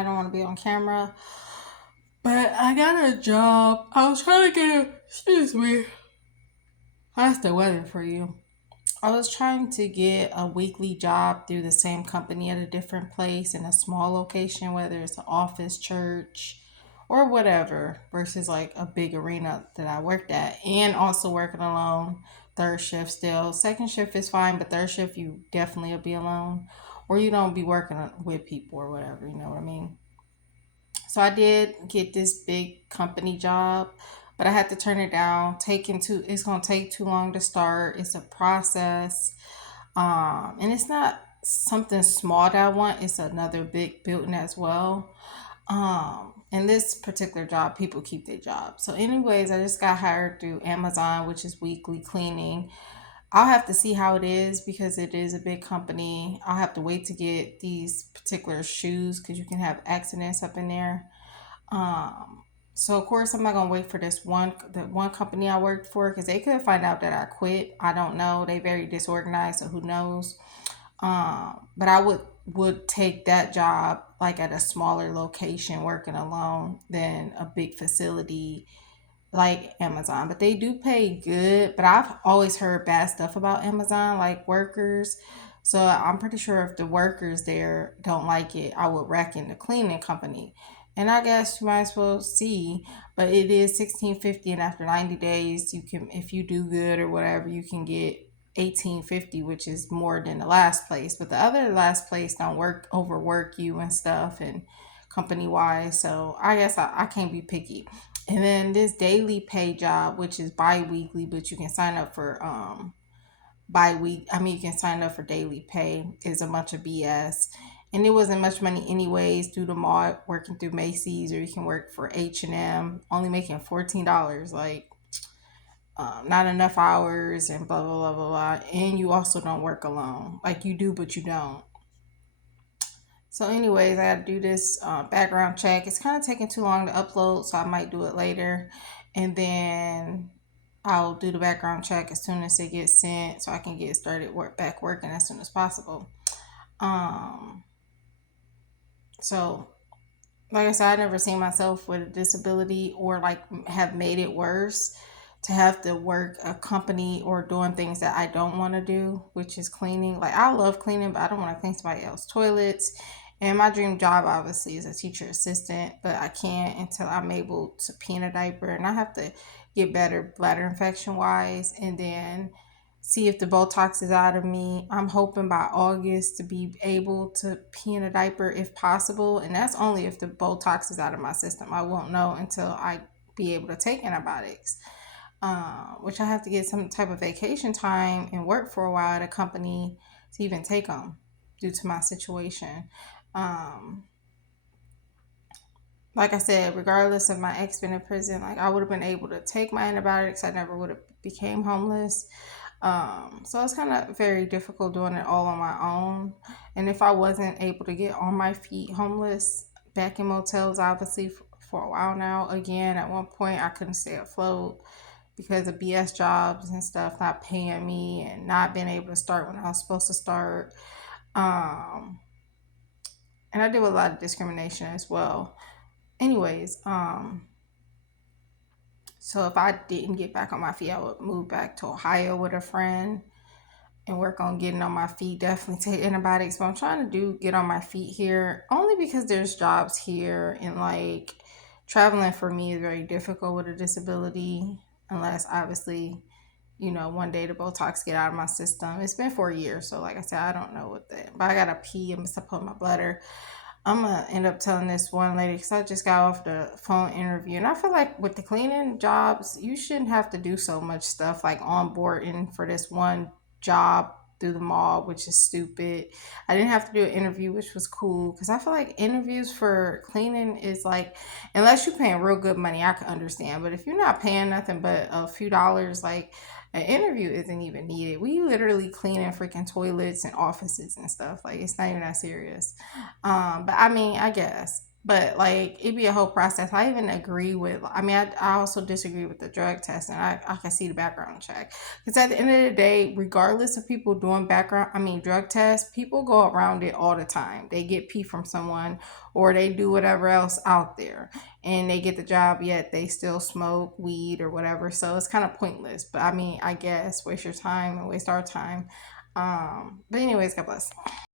I don't want to be on camera. But I got a job. I was trying to get, excuse me, that's the weather for you. I was trying to get a weekly job through the same company at a different place in a small location, whether it's an office, church, or whatever, versus like a big arena that I worked at. And also working alone, third shift still. Second shift is fine, but third shift, you definitely will be alone. Or you don't be working with people or whatever, you know what I mean? So I did get this big company job, but I had to turn it down. It's gonna take too long to start. It's a process. And it's not something small that I want, it's another big building as well. In this particular job, people keep their job. So, anyways, I just got hired through Amazon, which is weekly cleaning. I'll have to see how it is because it is a big company. I'll have to wait to get these particular shoes because you can have accidents up in there. So of course I'm not gonna wait for the one company I worked for because they could find out that I quit. I don't know. They very disorganized, so who knows? But I would take that job like at a smaller location working alone than a big facility like Amazon. But they do pay good. But I've always heard bad stuff about Amazon, like workers. So I'm pretty sure if the workers there don't like it, I would reckon the cleaning company. And I guess you might as well see, but it is 16.50, and after 90 days, you can, if you do good or whatever, you can get 18.50, which is more than the last place. But the other last place don't overwork you and stuff and company wise. So I guess I can't be picky. And then this daily pay job, which is bi-weekly, but you can sign up for you can sign up for daily pay, is a bunch of BS. And it wasn't much money anyways through the mall, working through Macy's, or you can work for H&M, only making $14. Like, not enough hours and blah, blah, blah, blah, blah. And you also don't work alone. Like, you do, but you don't. So, anyways, I got to do this background check. It's kind of taking too long to upload, so I might do it later. And then I'll do the background check as soon as it gets sent, so I can get started back working as soon as possible. Um, so, like I said, I never seen myself with a disability or like have made it worse to have to work a company or doing things that I don't want to do, which is cleaning. Like, I love cleaning, but I don't want to clean somebody else's toilets. And my dream job obviously is a teacher assistant, but I can't until I'm able to pee in a diaper, and I have to get better bladder infection wise, and then see if the Botox is out of me. I'm hoping by August to be able to pee in a diaper if possible, and that's only if the Botox is out of my system. I won't know until I be able to take antibiotics, which I have to get some type of vacation time and work for a while at a company to even take them due to my situation. Um, like I said, regardless of my ex being in prison, like I would have been able to take my antibiotics. I never would have became homeless. So it's kind of very difficult doing it all on my own. And if I wasn't able to get on my feet homeless back in motels, obviously for a while now, again, at one point I couldn't stay afloat because of BS jobs and stuff not paying me and not being able to start when I was supposed to start. Um, and I deal with a lot of discrimination as well. Anyways, so if I didn't get back on my feet, I would move back to Ohio with a friend and work on getting on my feet. Definitely take antibiotics, but I'm trying to do get on my feet here only because there's jobs here, and like traveling for me is very difficult with a disability unless obviously one day the Botox get out of my system. It's been 4 years, so like I said, I don't know what that. But I gotta pee. I'm supposed my bladder. I'm gonna end up telling this one lady because I just got off the phone interview, and I feel like with the cleaning jobs, you shouldn't have to do so much stuff like onboarding for this one job through the mall, which is stupid. I didn't have to do an interview, which was cool because I feel like interviews for cleaning is like, unless you're paying real good money, I can understand. But if you're not paying nothing but a few dollars, like an interview isn't even needed. We literally cleaning freaking toilets and offices and stuff. Like, it's not even that serious. But I mean, I guess. But like it'd be a whole process. I even agree with. I mean, I also disagree with the drug test, and I can see the background check. Because at the end of the day, regardless of people doing drug tests, people go around it all the time. They get pee from someone, or they do whatever else out there, and they get the job. Yet they still smoke weed or whatever. So it's kind of pointless. But I mean, I guess waste your time and waste our time. But anyways, God bless.